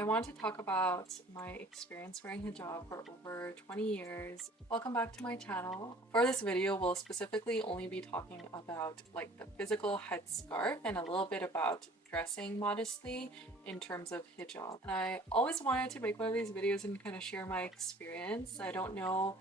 I want to talk about my experience wearing hijab for over 20 years. Welcome back to my channel. For this video, we'll specifically only be talking about like the physical headscarf and a little bit about dressing modestly in terms of hijab. And I always wanted to make one of these videos and kind of share my experience. I don't know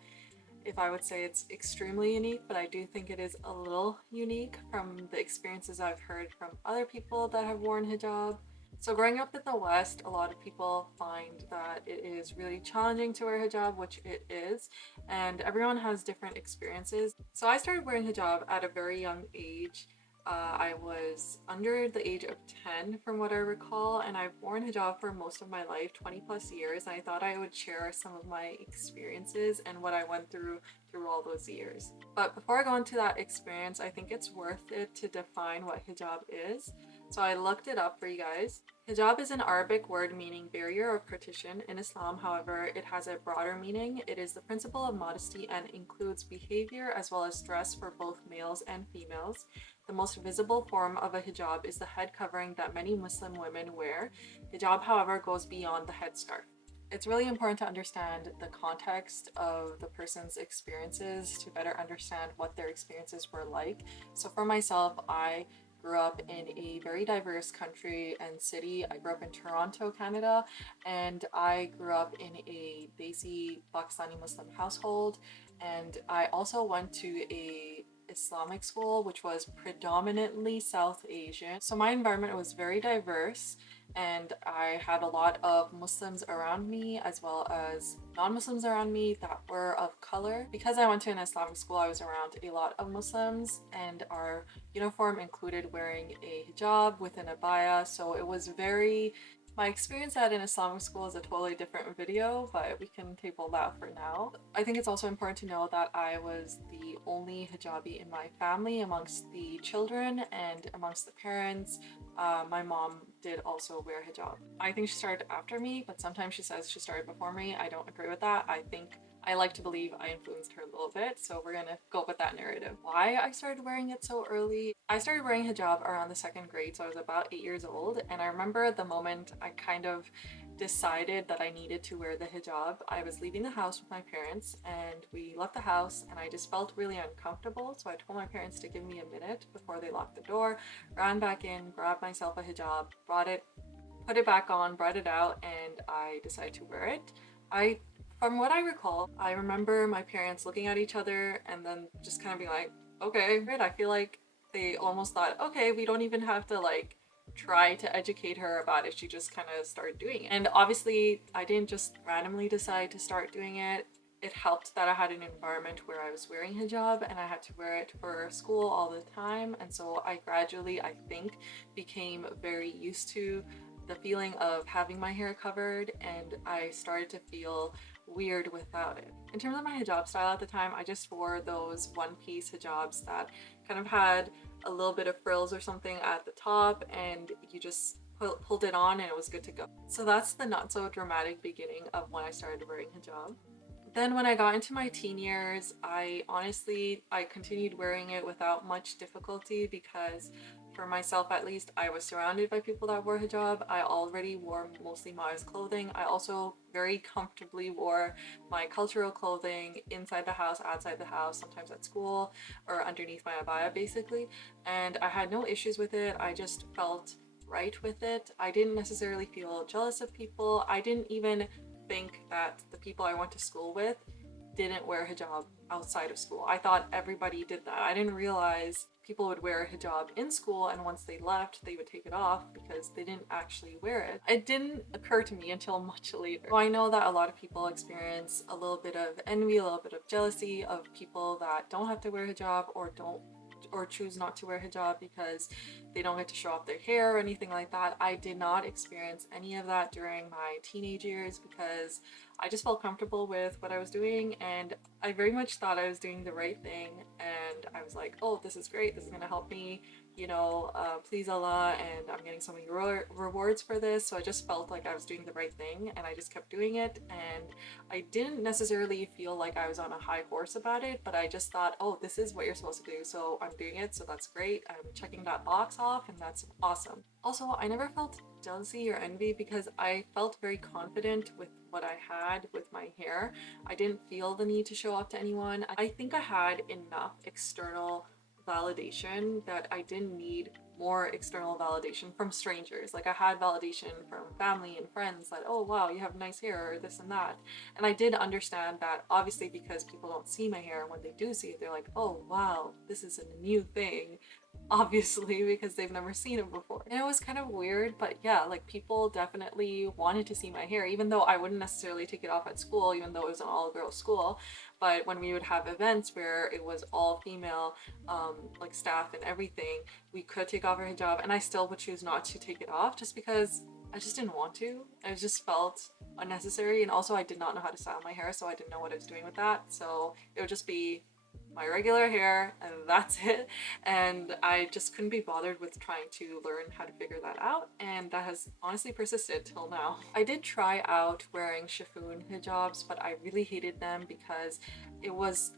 if I would say it's extremely unique, but I do think it is a little unique from the experiences I've heard from other people that have worn hijab. So growing up in the West, a lot of people find that it is really challenging to wear hijab, which it is, and everyone has different experiences. So I started wearing hijab at a very young age. I was under the age of 10 from what I recall, and I've worn hijab for most of my life, 20 plus years. And I thought I would share some of my experiences and what I went through all those years. But before I go into that experience, I think it's worth it to define what hijab is. So I looked it up for you guys. Hijab is an Arabic word meaning barrier or partition. In Islam, however, it has a broader meaning. It is the principle of modesty and includes behavior as well as dress for both males and females. The most visible form of a hijab is the head covering that many Muslim women wear. Hijab, however, goes beyond the headscarf. It's really important to understand the context of the person's experiences to better understand what their experiences were like. So for myself, I grew up in a very diverse country and city. I grew up in Toronto, Canada, and I grew up in a Desi Pakistani Muslim household. And I also went to a Islamic school, which was predominantly South Asian. So my environment was very diverse, and I had a lot of Muslims around me as well as non-Muslims around me that were of color. Because I went to an Islamic school, I was around a lot of Muslims, and our uniform included wearing a hijab with an abaya. So it was very my experience at an Islamic school is a totally different video, but we can table that for now. I think it's also important to know that I was the only hijabi in my family amongst the children and amongst the parents. My mom did also wear hijab. I think she started after me, but sometimes she says she started before me. I don't agree with that. I like to believe I influenced her a little bit, so we're gonna go with that narrative. Why I started wearing it so early? I started wearing hijab around the second grade, so I was about 8 years old, and I remember the moment I kind of decided that I needed to wear the hijab. I was leaving the house with my parents, and we left the house, and I just felt really uncomfortable, so I told my parents to give me a minute before they locked the door, ran back in, grabbed myself a hijab, put it back on, brought it out, and I decided to wear it. From what I recall, I remember my parents looking at each other and then just kind of being like, okay, right. I feel like they almost thought, okay, we don't even have to like try to educate her about it. She just kind of started doing it. And obviously, I didn't just randomly decide to start doing it. It helped that I had an environment where I was wearing hijab and I had to wear it for school all the time. And so I gradually, I think, became very used to the feeling of having my hair covered, and I started to feel weird without it. In terms of my hijab style at the time, I just wore those one-piece hijabs that kind of had a little bit of frills or something at the top, and you just pulled it on and it was good to go. So that's the not so dramatic beginning of when I started wearing hijab. Then when I got into my teen years, I continued wearing it without much difficulty because for myself at least, I was surrounded by people that wore hijab. I already wore mostly modest clothing. I also very comfortably wore my cultural clothing inside the house, outside the house, sometimes at school or underneath my abaya basically. And I had no issues with it. I just felt right with it. I didn't necessarily feel jealous of people. I didn't even think that the people I went to school with didn't wear hijab outside of school. I thought everybody did that. I didn't realize people would wear hijab in school and once they left they would take it off because they didn't actually wear it. It didn't occur to me until much later. So I know that a lot of people experience a little bit of envy, a little bit of jealousy of people that don't have to wear hijab or choose not to wear hijab because they don't get to show off their hair or anything like that. I did not experience any of that during my teenage years because I just felt comfortable with what I was doing and I very much thought I was doing the right thing, and I was like, oh, this is great, this is gonna help me, please Allah, and I'm getting so many rewards for this. So I just felt like I was doing the right thing, and I just kept doing it. And I didn't necessarily feel like I was on a high horse about it, but I just thought, oh, this is what you're supposed to do, so I'm doing it, so that's great. I'm checking that box off, and that's awesome. Also, I never felt jealousy or envy because I felt very confident with what I had with my hair. I didn't feel the need to show off to anyone. I think I had enough external validation that I didn't need more external validation from strangers. Like I had validation from family and friends that, oh wow, you have nice hair or this and that. And I did understand that obviously because people don't see my hair, and when they do see it, they're like, oh wow, this is a new thing. Obviously, because they've never seen it before. And it was kind of weird, but yeah, like people definitely wanted to see my hair, even though I wouldn't necessarily take it off at school, even though it was an all-girls school. But when we would have events where it was all female, like staff and everything, we could take off our hijab, and I still would choose not to take it off just because I just didn't want to. It just felt unnecessary, and also I did not know how to style my hair, so I didn't know what I was doing with that. So it would just be my regular hair and that's it, and I just couldn't be bothered with trying to learn how to figure that out, and that has honestly persisted till now. I did try out wearing chiffon hijabs, but I really hated them because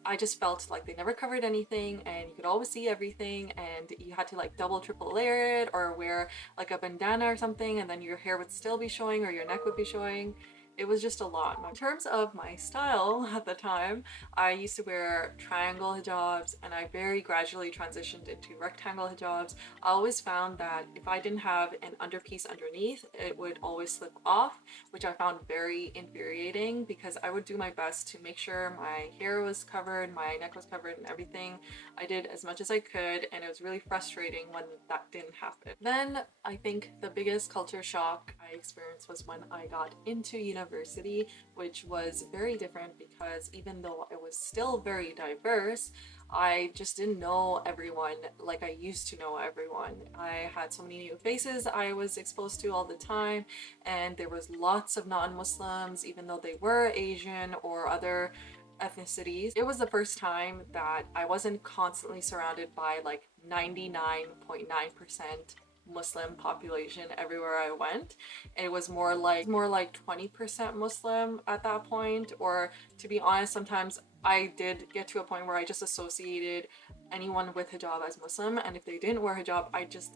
I just felt like they never covered anything and you could always see everything, and you had to like double triple layer it or wear like a bandana or something, and then your hair would still be showing or your neck would be showing. It was just a lot. In terms of my style at the time, I used to wear triangle hijabs, and I very gradually transitioned into rectangle hijabs. I always found that if I didn't have an underpiece underneath, it would always slip off, which I found very infuriating because I would do my best to make sure my hair was covered, my neck was covered, and everything. I did as much as I could, and it was really frustrating when that didn't happen. Then I think the biggest culture shock I experienced was when I got into university, which was very different because even though it was still very diverse, I just didn't know everyone like I used to know everyone. I had so many new faces I was exposed to all the time, and there was lots of non-Muslims, even though they were Asian or other ethnicities. It was the first time that I wasn't constantly surrounded by like 99.9% Muslim population everywhere I went. It was more like 20% Muslim at that point, or to be honest, sometimes I did get to a point where I just associated anyone with hijab as Muslim, and if they didn't wear hijab,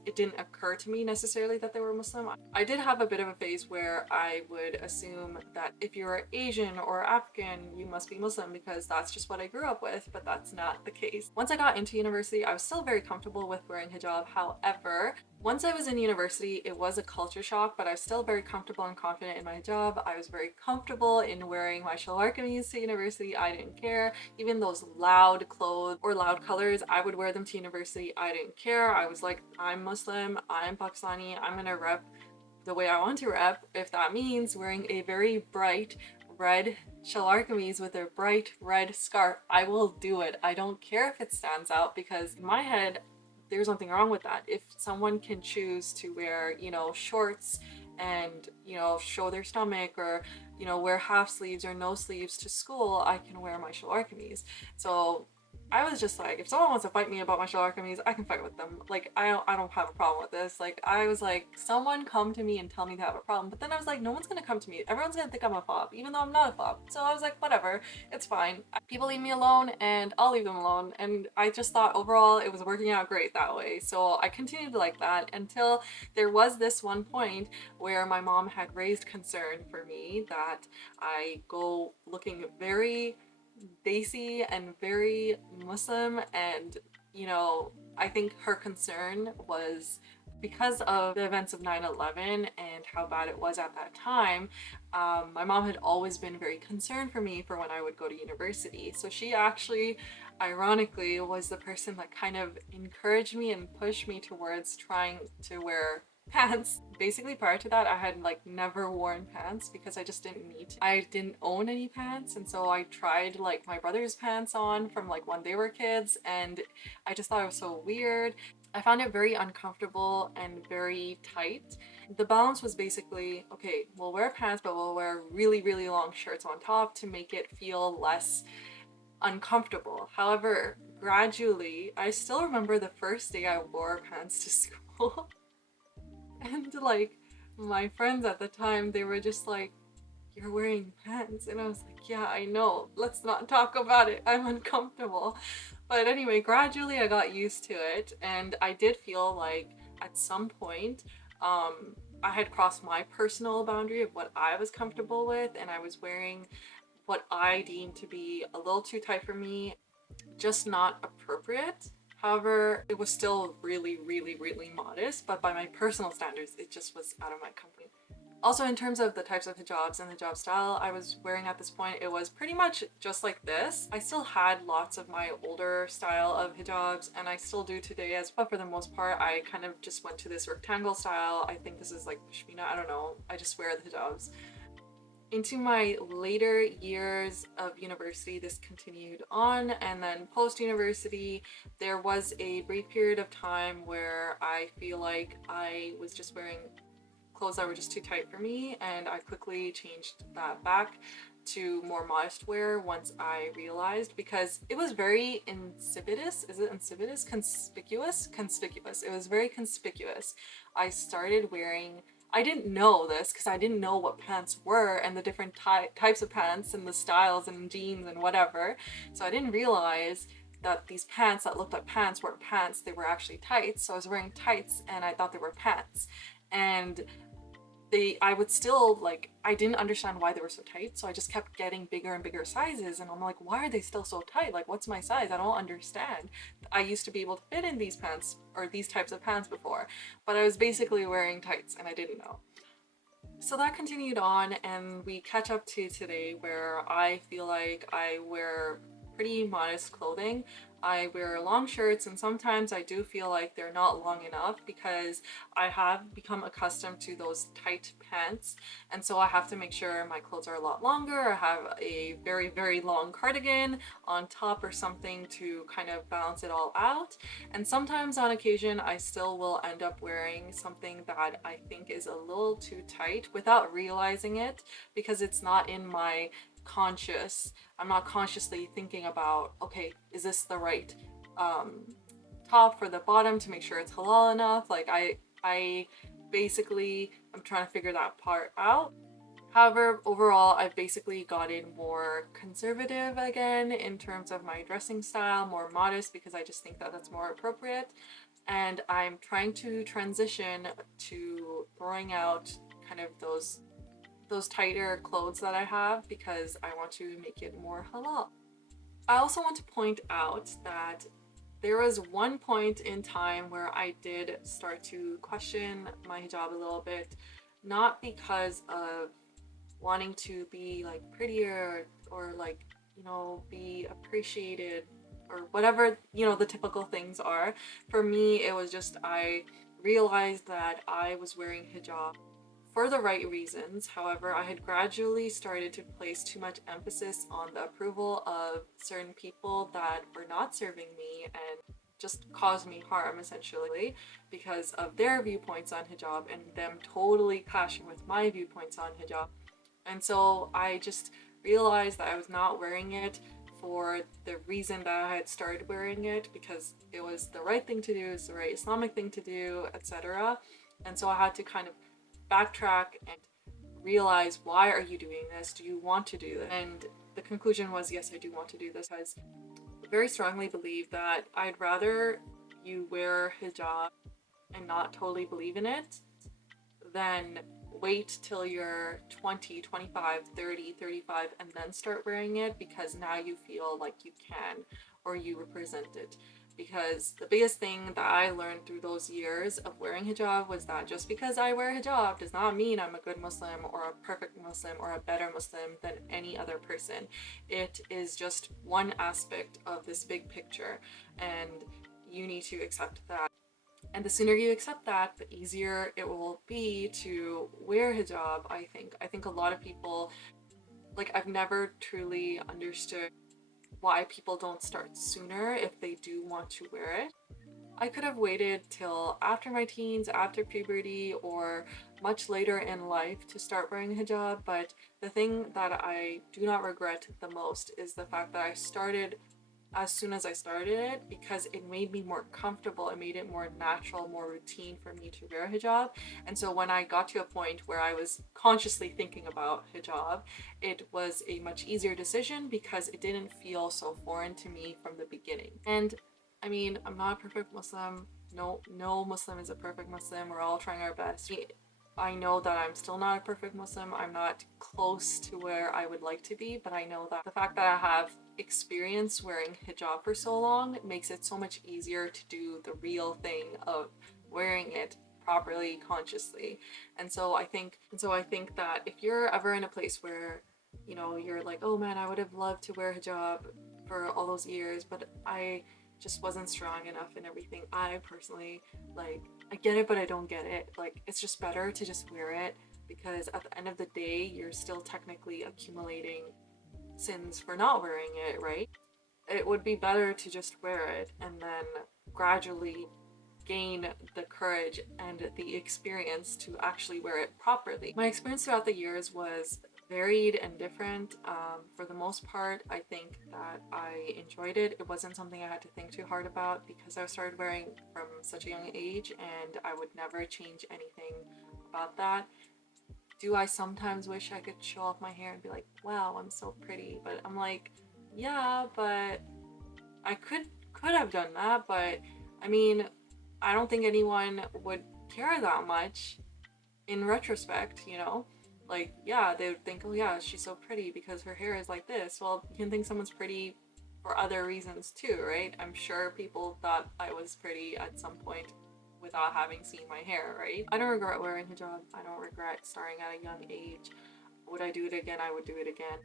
it didn't occur to me necessarily that they were Muslim. I did have a bit of a phase where I would assume that if you're Asian or African, you must be Muslim because that's just what I grew up with, but that's not the case. Once I got into university, I was still very comfortable with wearing hijab. However, once I was in university, it was a culture shock, but I was still very comfortable and confident in my hijab. I was very comfortable in wearing my shalwar kameez to university. I didn't care. Even those loud clothes or loud colors, I would wear them to university. I didn't care. I was like, I'm Muslim, I'm Pakistani, I'm gonna rep the way I want to rep. If that means wearing a very bright red shalwar kameez with a bright red scarf, I will do it. I don't care if it stands out, because in my head, there's nothing wrong with that. If someone can choose to wear, shorts and, show their stomach, or, wear half sleeves or no sleeves to school, I can wear my shalwar kameez. So I was just like, if someone wants to fight me about my shalwar kameez, I can fight with them. Like, I don't have a problem with this. Like, I was like, someone come to me and tell me they have a problem. But then I was like, no one's gonna come to me. Everyone's gonna think I'm a fob, even though I'm not a fob. So I was like, whatever, it's fine. People leave me alone and I'll leave them alone. And I just thought overall it was working out great that way. So I continued like that until there was this one point where my mom had raised concern for me that I go looking very Desi and very Muslim, and I think her concern was because of the events of 9/11 and how bad it was at that time. My mom had always been very concerned for me for when I would go to university, so she actually ironically was the person that kind of encouraged me and pushed me towards trying to wear pants. Basically, prior to that, I had like never worn pants because I just didn't need to. I didn't own any pants, and so I tried like my brother's pants on from like when they were kids, and I just thought it was so weird. I found it very uncomfortable and very tight. The balance was basically, okay, we'll wear pants, but we'll wear really, really long shirts on top to make it feel less uncomfortable. However, gradually, I still remember the first day I wore pants to school. And like my friends at the time, they were just like, "You're wearing pants." And I was like, "Yeah, I know. Let's not talk about it. I'm uncomfortable." But anyway, gradually I got used to it, and I did feel like at some point, I had crossed my personal boundary of what I was comfortable with, and I was wearing what I deemed to be a little too tight for me, just not appropriate. However, it was still really, really, really modest, but by my personal standards, it just was out of my comfort. Also, in terms of the types of hijabs and hijab style I was wearing at this point, it was pretty much just like this. I still had lots of my older style of hijabs, and I still do today as well. For the most part, I kind of just went to this rectangle style. I think this is like pashmina, I don't know. I just wear the hijabs. Into my later years of university, this continued on, and then post-university, there was a brief period of time where I feel like I was just wearing clothes that were just too tight for me, and I quickly changed that back to more modest wear once I realized, because it was very insipidous. Is it insipidous? Conspicuous. It was very conspicuous. I started wearing, I didn't know this because I didn't know what pants were and the different types of pants and the styles and jeans and whatever. So I didn't realize that these pants that looked like pants weren't pants, they were actually tights. So I was wearing tights and I thought they were pants. And I would still, like, I didn't understand why they were so tight, so I just kept getting bigger and bigger sizes, and I'm like, why are they still so tight? Like, what's my size? I don't understand. I used to be able to fit in these pants or these types of pants before, but I was basically wearing tights and I didn't know. So that continued on, and we catch up to today where I feel like I wear pretty modest clothing. I wear long shirts, and sometimes I do feel like they're not long enough because I have become accustomed to those tight pants, and so I have to make sure my clothes are a lot longer. I have a very, very long cardigan on top or something to kind of balance it all out. And sometimes on occasion I still will end up wearing something that I think is a little too tight without realizing it, because it's not in my I'm not consciously thinking about, okay, is this the right top for the bottom to make sure it's halal enough? Like I basically am trying to figure that part out. However, overall, I've basically gotten more conservative again in terms of my dressing style, more modest, because I just think that that's more appropriate. And I'm trying to transition to throwing out kind of those tighter clothes that I have because I want to make it more halal. I also want to point out that there was one point in time where I did start to question my hijab a little bit, not because of wanting to be like prettier or like, you know, be appreciated or whatever, you know, the typical things are. For me, it was just I realized that I was wearing hijab for the right reasons. However, I had gradually started to place too much emphasis on the approval of certain people that were not serving me and just caused me harm essentially because of their viewpoints on hijab and them totally clashing with my viewpoints on hijab. And so I just realized that I was not wearing it for the reason that I had started wearing it, because it was the right thing to do, it's the right Islamic thing to do, etc. And so I had to kind of backtrack and realize, why are you doing this? Do you want to do this? And the conclusion was, yes, I do want to do this, because I very strongly believe that I'd rather you wear hijab and not totally believe in it than wait till you're 20, 25, 30, 35 and then start wearing it because now you feel like you can or you represent it. Because the biggest thing that I learned through those years of wearing hijab was that just because I wear hijab does not mean I'm a good Muslim or a perfect Muslim or a better Muslim than any other person. It is just one aspect of this big picture, and you need to accept that. And the sooner you accept that, the easier it will be to wear hijab, I think. I think a lot of people, like, I've never truly understood why people don't start sooner if they do want to wear it. I could have waited till after my teens, after puberty, or much later in life to start wearing hijab, but the thing that I do not regret the most is the fact that I started as soon as I started it because it made me more comfortable. It made it more natural, more routine for me to wear hijab. And so when I got to a point where I was consciously thinking about hijab, it was a much easier decision because it didn't feel so foreign to me from the beginning. And I mean, I'm not a perfect Muslim. No Muslim is a perfect Muslim. We're all trying our best. I know that I'm still not a perfect Muslim. I'm not close to where I would like to be, but I know that the fact that I have experience wearing hijab for so long makes it so much easier to do the real thing of wearing it properly, consciously. And so I think that if you're ever in a place where, you know, you're like, oh man, I would have loved to wear hijab for all those years, but I just wasn't strong enough and everything. I personally, like, I get it, but I don't get it. Like, it's just better to just wear it because at the end of the day, you're still technically accumulating sins for not wearing it, right? It would be better to just wear it and then gradually gain the courage and the experience to actually wear it properly. My experience throughout the years was varied and different. For the most part, I think that I enjoyed it. It wasn't something I had to think too hard about because I started wearing from such a young age and I would never change anything about that. Do I sometimes wish I could show off my hair and be like, wow, I'm so pretty? But I'm like, yeah, but I could have done that, but I mean, I don't think anyone would care that much in retrospect, you know? Like, yeah, they would think, oh yeah, she's so pretty because her hair is like this. Well, you can think someone's pretty for other reasons too, right? I'm sure people thought I was pretty at some point without having seen my hair, right? I don't regret wearing hijab. I don't regret starting at a young age. Would I do it again? I would do it again.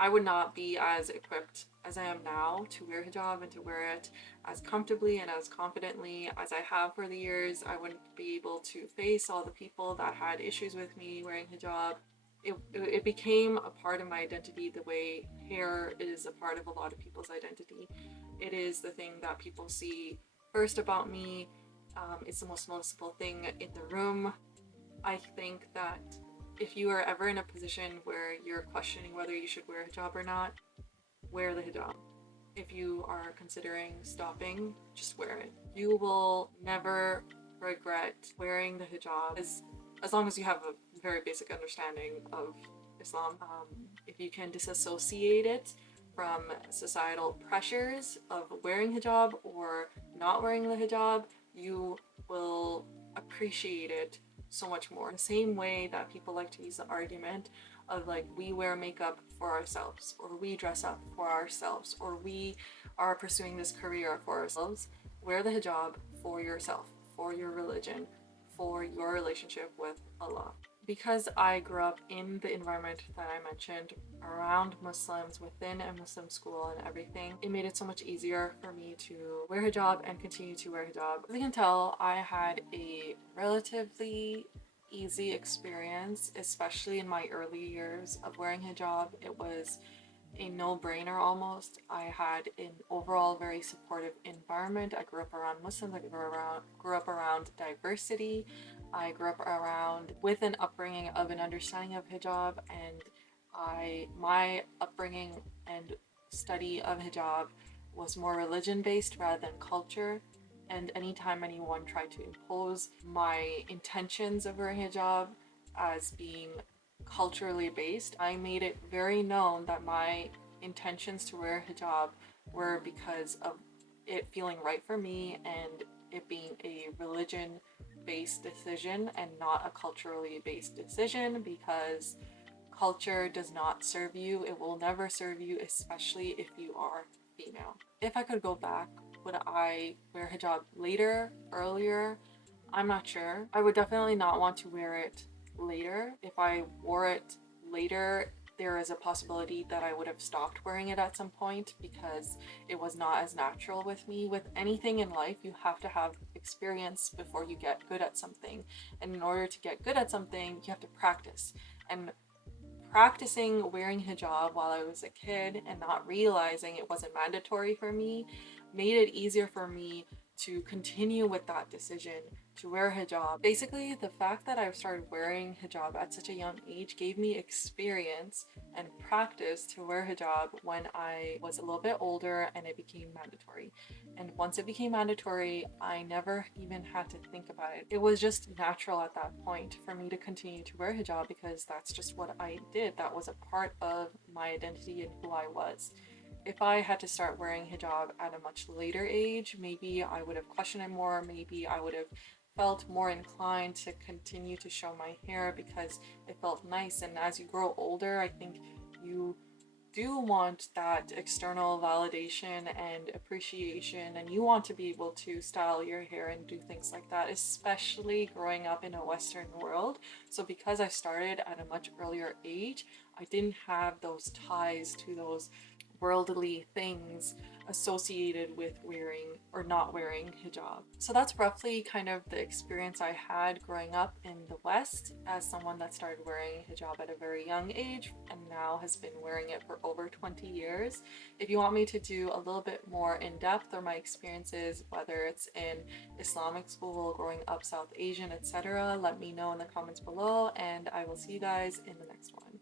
I would not be as equipped as I am now to wear hijab and to wear it as comfortably and as confidently as I have for the years. I wouldn't be able to face all the people that had issues with me wearing hijab. It became a part of my identity the way hair is a part of a lot of people's identity. It is the thing that people see first about me. It's the most noticeable thing in the room. I think that if you are ever in a position where you're questioning whether you should wear hijab or not, wear the hijab. If you are considering stopping, just wear it. You will never regret wearing the hijab as long as you have a very basic understanding of Islam. If you can disassociate it from societal pressures of wearing hijab or not wearing the hijab, you will appreciate it so much more. The same way that people like to use the argument of like, we wear makeup for ourselves, or we dress up for ourselves, or we are pursuing this career for ourselves. Wear the hijab for yourself, for your religion, for your relationship with Allah. Because I grew up in the environment that I mentioned, around Muslims, within a Muslim school and everything, it made it so much easier for me to wear hijab and continue to wear hijab. As you can tell, I had a relatively easy experience, especially in my early years of wearing hijab. It was a no-brainer almost. I had an overall very supportive environment. I grew up around Muslims. I grew up around diversity. I grew up around with an upbringing of an understanding of hijab, and my upbringing and study of hijab was more religion based rather than culture. And anytime anyone tried to impose my intentions of wearing hijab as being culturally based, I made it very known that my intentions to wear hijab were because of it feeling right for me and it being a religion based decision and not a culturally based decision, because culture does not serve you. It will never serve you, especially if you are female. If I could go back, would I wear hijab later, earlier? I'm not sure. I would definitely not want to wear it later. If I wore it later, there is a possibility that I would have stopped wearing it at some point because it was not as natural with me. With anything in life, you have to have experience before you get good at something. And in order to get good at something, you have to practice. And practicing wearing hijab while I was a kid and not realizing it wasn't mandatory for me made it easier for me to continue with that decision to wear hijab. Basically, the fact that I've started wearing hijab at such a young age gave me experience and practice to wear hijab when I was a little bit older and it became mandatory. And once it became mandatory, I never even had to think about it. It was just natural at that point for me to continue to wear hijab because that's just what I did. That was a part of my identity and who I was. If I had to start wearing hijab at a much later age, maybe I would have questioned it more. Maybe I would have felt more inclined to continue to show my hair because it felt nice. And as you grow older, I think you do want that external validation and appreciation, and you want to be able to style your hair and do things like that, especially growing up in a Western world. So because I started at a much earlier age, I didn't have those ties to those worldly things associated with wearing or not wearing hijab. So that's roughly kind of the experience I had growing up in the West as someone that started wearing hijab at a very young age and now has been wearing it for over 20 years. If you want me to do a little bit more in depth or my experiences, whether it's in Islamic school, growing up South Asian, etc., let me know in the comments below, and I will see you guys in the next one.